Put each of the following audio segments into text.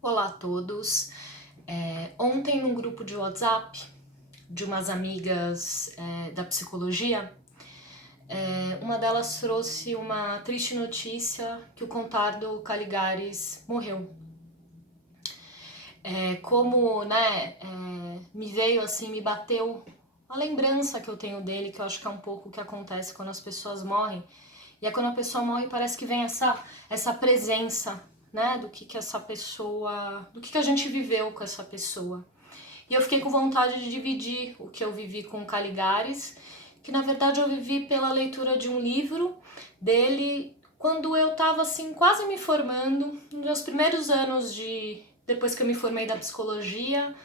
Olá a todos. Ontem, num grupo de WhatsApp de umas amigas da psicologia, uma delas trouxe uma triste notícia que o Contardo Caligares morreu. Me veio assim, me bateu a lembrança que eu tenho dele, que eu acho que é um pouco o que acontece quando as pessoas morrem. E é quando a pessoa morre, parece que vem essa presença, né, do que essa pessoa, do que a gente viveu com essa pessoa. E eu fiquei com vontade de dividir o que eu vivi com o Caligares, que na verdade eu vivi pela leitura de um livro dele quando eu estava assim quase me formando, nos meus primeiros anos de depois que eu me formei da psicologia,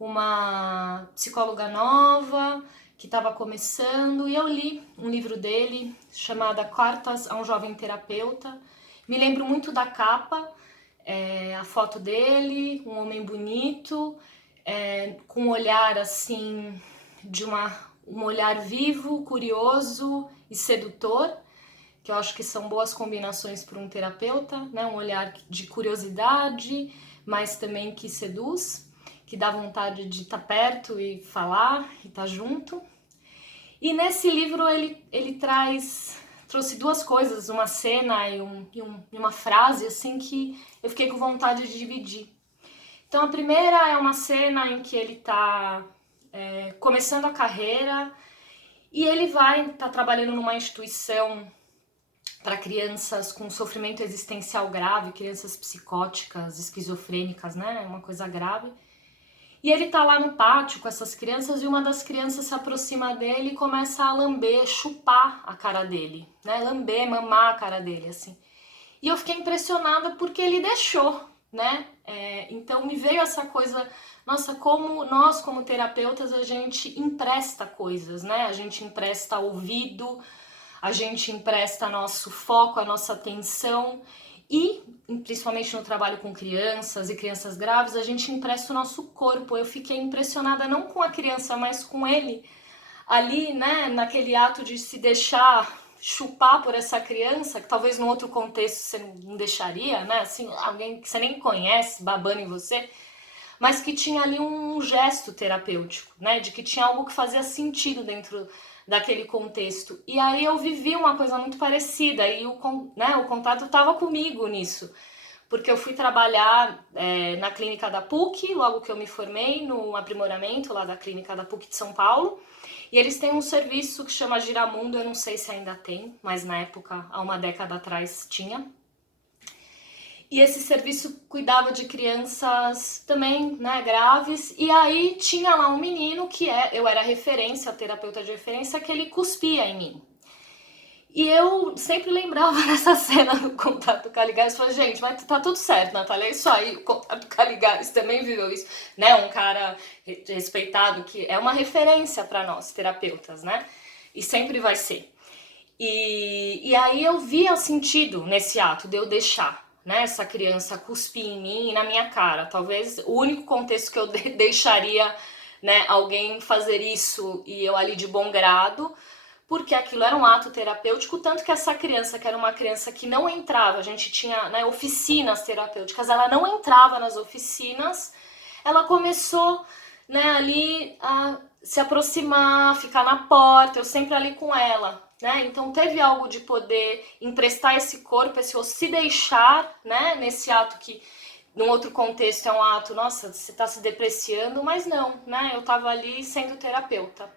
uma psicóloga nova que estava começando, e eu li um livro dele chamado Cartas a um Jovem Terapeuta. Me lembro muito da capa, a foto dele, um homem bonito, com um olhar assim, um olhar vivo, curioso e sedutor, que eu acho que são boas combinações para um terapeuta, né? Um olhar de curiosidade, mas também que seduz, que dá vontade de estar perto e falar e estar junto. E nesse livro ele trouxe duas coisas, uma cena e uma frase assim que eu fiquei com vontade de dividir. Então a primeira é uma cena em que ele está começando a carreira e ele tá trabalhando numa instituição para crianças com sofrimento existencial grave, crianças psicóticas, esquizofrênicas, né? Uma coisa grave. E ele tá lá no pátio com essas crianças e uma das crianças se aproxima dele e começa a lamber, chupar a cara dele, né? Lamber, mamar a cara dele, assim. E eu fiquei impressionada porque ele deixou, né? Então me veio essa coisa, nossa, como nós, como terapeutas, a gente empresta coisas, né? A gente empresta ouvido, a gente empresta nosso foco, a nossa atenção e, principalmente no trabalho com crianças e crianças graves, a gente empresta o nosso corpo. Eu fiquei impressionada não com a criança, mas com ele ali, né, naquele ato de se deixar chupar por essa criança, que talvez num outro contexto você não deixaria, né, assim, alguém que você nem conhece babando em você, mas que tinha ali um gesto terapêutico, né, de que tinha algo que fazia sentido dentro daquele contexto. E aí eu vivi uma coisa muito parecida e o contato estava comigo nisso, porque eu fui trabalhar na clínica da PUC, logo que eu me formei, no aprimoramento lá da clínica da PUC de São Paulo, e eles têm um serviço que chama Giramundo, eu não sei se ainda tem, mas na época, há uma década atrás, tinha. E esse serviço cuidava de crianças também, né, graves. E aí tinha lá um menino eu era referência, terapeuta de referência, que ele cuspia em mim. E eu sempre lembrava dessa cena do Contato Caligares. Falei, gente, mas tá tudo certo, Natália, é isso aí. O Contato Caligares também viveu isso, né? Um cara respeitado que é uma referência para nós, terapeutas, né? E sempre vai ser. E aí eu via sentido nesse ato de eu deixar, né, essa criança cuspir em mim e na minha cara. Talvez o único contexto que eu deixaria, né, alguém fazer isso e eu ali de bom grado, porque aquilo era um ato terapêutico, tanto que essa criança, que era uma criança que não entrava, a gente tinha, né, oficinas terapêuticas, ela não entrava nas oficinas, ela começou, né, ali a se aproximar, ficar na porta, eu sempre ali com ela, né? Então teve algo de poder emprestar esse corpo, se deixar, né, nesse ato que num outro contexto é um ato, nossa, você está se depreciando, mas não, né? Eu estava ali sendo terapeuta.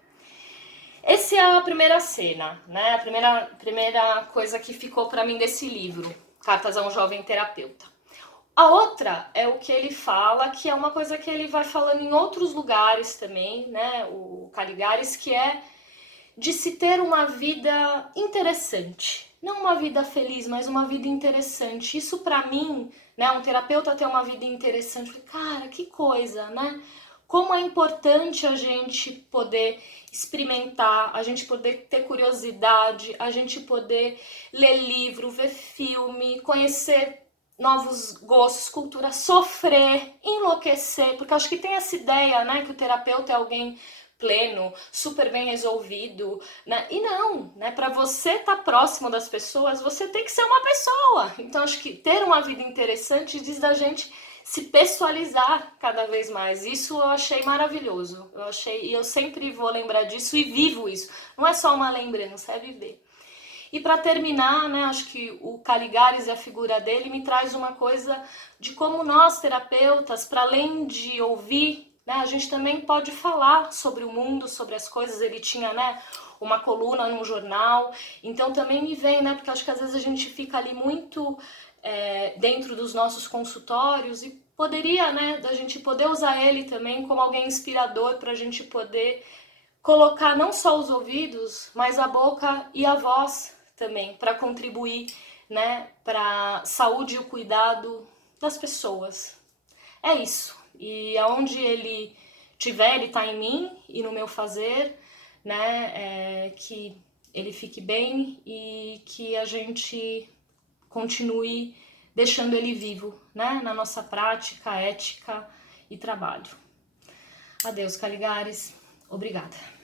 Essa é a primeira cena, né? A primeira coisa que ficou para mim desse livro, Cartas a um Jovem Terapeuta. A outra é o que ele fala, que é uma coisa que ele vai falando em outros lugares também, né? O Caligares, que é de se ter uma vida interessante. Não uma vida feliz, mas uma vida interessante. Isso para mim, né, um terapeuta ter uma vida interessante, cara, que coisa, né? Como é importante a gente poder experimentar, a gente poder ter curiosidade, a gente poder ler livro, ver filme, conhecer novos gostos, cultura, sofrer, enlouquecer, porque eu acho que tem essa ideia, né, que o terapeuta é alguém pleno, super bem resolvido, né? E não, né? Para você estar próximo das pessoas, você tem que ser uma pessoa. Então acho que ter uma vida interessante diz da gente se pessoalizar cada vez mais. Isso eu achei maravilhoso. E eu sempre vou lembrar disso e vivo isso. Não é só uma lembrança, é viver. E para terminar, né, acho que o Caligares e a figura dele me traz uma coisa de como nós, terapeutas, para além de ouvir, né, a gente também pode falar sobre o mundo, sobre as coisas. Ele tinha, né, uma coluna num jornal, então também me vem, né, porque acho que às vezes a gente fica ali muito dentro dos nossos consultórios e poderia, né, da gente poder usar ele também como alguém inspirador para a gente poder colocar não só os ouvidos, mas a boca e a voz também, para contribuir, né, para a saúde e o cuidado das pessoas. É isso. E aonde ele tiver, ele está em mim e no meu fazer, né, que ele fique bem e que a gente continue deixando ele vivo, né, na nossa prática, ética e trabalho. Adeus, Caligares. Obrigada.